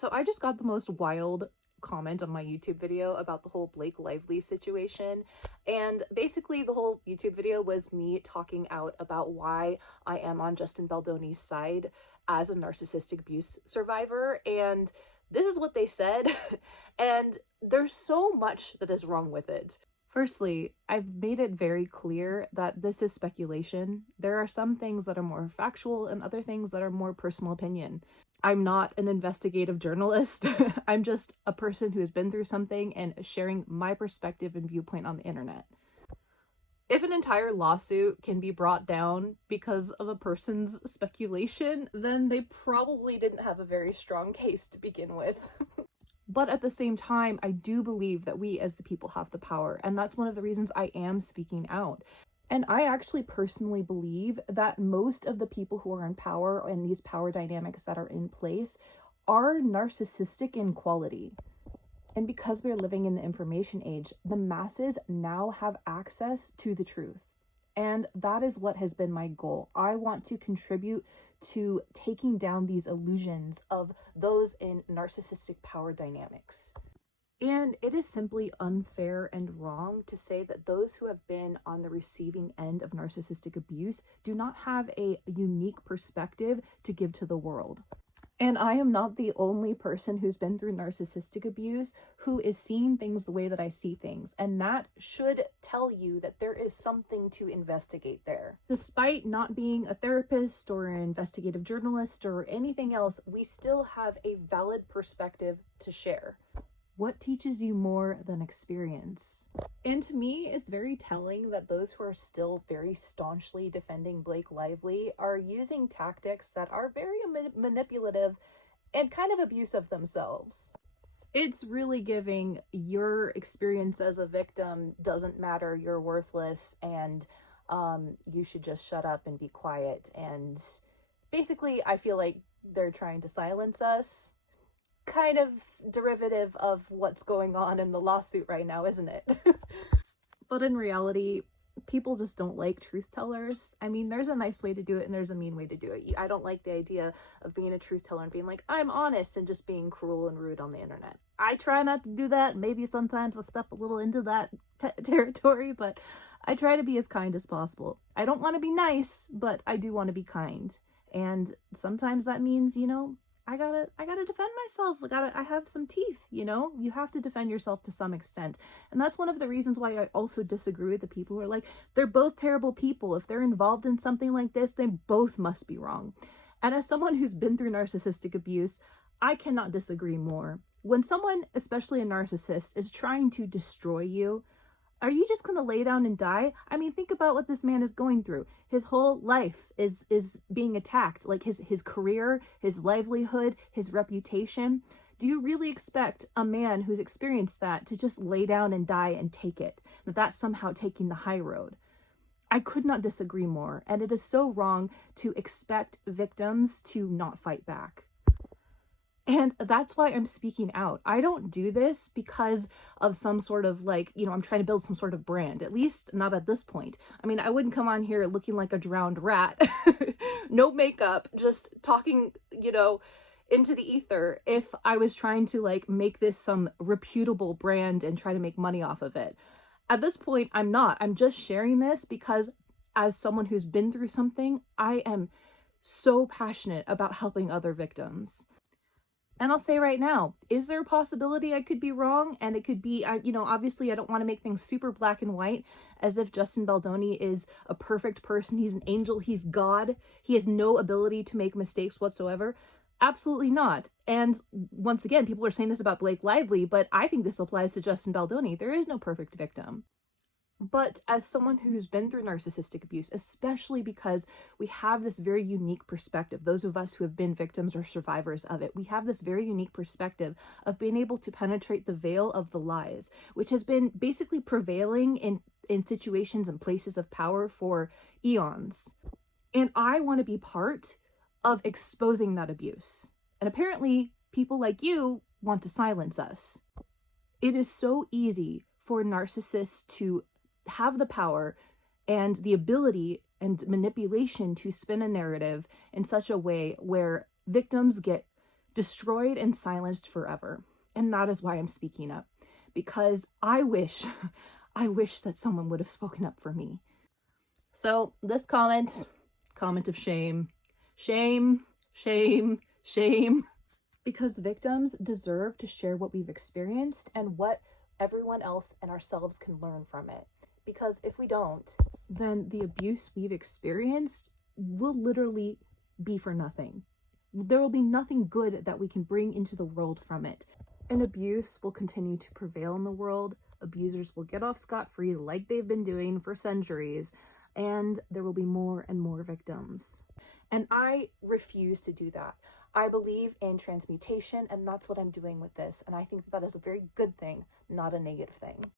So I just got the most wild comment on my YouTube video about the whole Blake Lively situation. And basically the whole YouTube video was me talking out about why I am on Justin Baldoni's side as a narcissistic abuse survivor. And this is what they said. And there's so much that is wrong with it. Firstly, I've made it very clear that this is speculation. There are some things that are more factual and other things that are more personal opinion. I'm not an investigative journalist. I'm just a person who has been through something and sharing my perspective and viewpoint on the internet. If an entire lawsuit can be brought down because of a person's speculation, then they probably didn't have a very strong case to begin with. But at the same time, I do believe that we as the people have the power, and that's one of the reasons I am speaking out. And I actually personally believe that most of the people who are in power and these power dynamics that are in place are narcissistic in quality. And because we're living in the information age, the masses now have access to the truth. And that is what has been my goal. I want to contribute to taking down these illusions of those in narcissistic power dynamics. And it is simply unfair and wrong to say that those who have been on the receiving end of narcissistic abuse do not have a unique perspective to give to the world. And I am not the only person who's been through narcissistic abuse who is seeing things the way that I see things. And that should tell you that there is something to investigate there. Despite not being a therapist or an investigative journalist or anything else, we still have a valid perspective to share. What teaches you more than experience? And to me, it's very telling that those who are still very staunchly defending Blake Lively are using tactics that are very manipulative and kind of abusive themselves. It's really giving your experience as a victim doesn't matter, you're worthless, and you should just shut up and be quiet. And basically, I feel like they're trying to silence us. Kind of derivative of what's going on in the lawsuit right now, isn't it? But in reality, people just don't like truth tellers. I mean, there's a nice way to do it and there's a mean way to do it. I don't like the idea of being a truth teller and being like, I'm honest, and just being cruel and rude on the internet. I try not to do that. Maybe sometimes I'll step a little into that territory, but I try to be as kind as possible. I don't want to be nice, but I do want to be kind. And sometimes that means, I gotta defend myself. I have some teeth, you have to defend yourself to some extent. And that's one of the reasons why I also disagree with the people who are like, they're both terrible people. If they're involved in something like this, they both must be wrong. And as someone who's been through narcissistic abuse, I cannot disagree more. When someone, especially a narcissist, is trying to destroy you, are you just going to lay down and die? I mean, think about what this man is going through. His whole life is being attacked, like his career, his livelihood, his reputation. Do you really expect a man who's experienced that to just lay down and die and take it? That's somehow taking the high road. I could not disagree more. And it is so wrong to expect victims to not fight back. And that's why I'm speaking out. I don't do this because of some sort of I'm trying to build some sort of brand, at least not at this point. I mean, I wouldn't come on here looking like a drowned rat, no makeup, just talking, into the ether if I was trying to make this some reputable brand and try to make money off of it. At this point, I'm not. I'm just sharing this because as someone who's been through something, I am so passionate about helping other victims. And I'll say right now, is there a possibility I could be wrong? And it could be, obviously I don't want to make things super black and white as if Justin Baldoni is a perfect person. He's an angel. He's God. He has no ability to make mistakes whatsoever. Absolutely not. And once again, people are saying this about Blake Lively, but I think this applies to Justin Baldoni. There is no perfect victim. But as someone who's been through narcissistic abuse, especially because we have this very unique perspective, those of us who have been victims or survivors of it, we have this very unique perspective of being able to penetrate the veil of the lies, which has been basically prevailing in situations and places of power for eons. And I want to be part of exposing that abuse. And apparently, people like you want to silence us. It is so easy for narcissists to have the power and the ability and manipulation to spin a narrative in such a way where victims get destroyed and silenced forever. And that is why I'm speaking up, because I wish that someone would have spoken up for me. So this comment of shame, shame, shame, shame, because victims deserve to share what we've experienced and what everyone else and ourselves can learn from it. Because if we don't, then the abuse we've experienced will literally be for nothing. There will be nothing good that we can bring into the world from it. And abuse will continue to prevail in the world. Abusers will get off scot-free like they've been doing for centuries, and there will be more and more victims. And I refuse to do that. I believe in transmutation, and that's what I'm doing with this. And I think that is a very good thing, not a negative thing.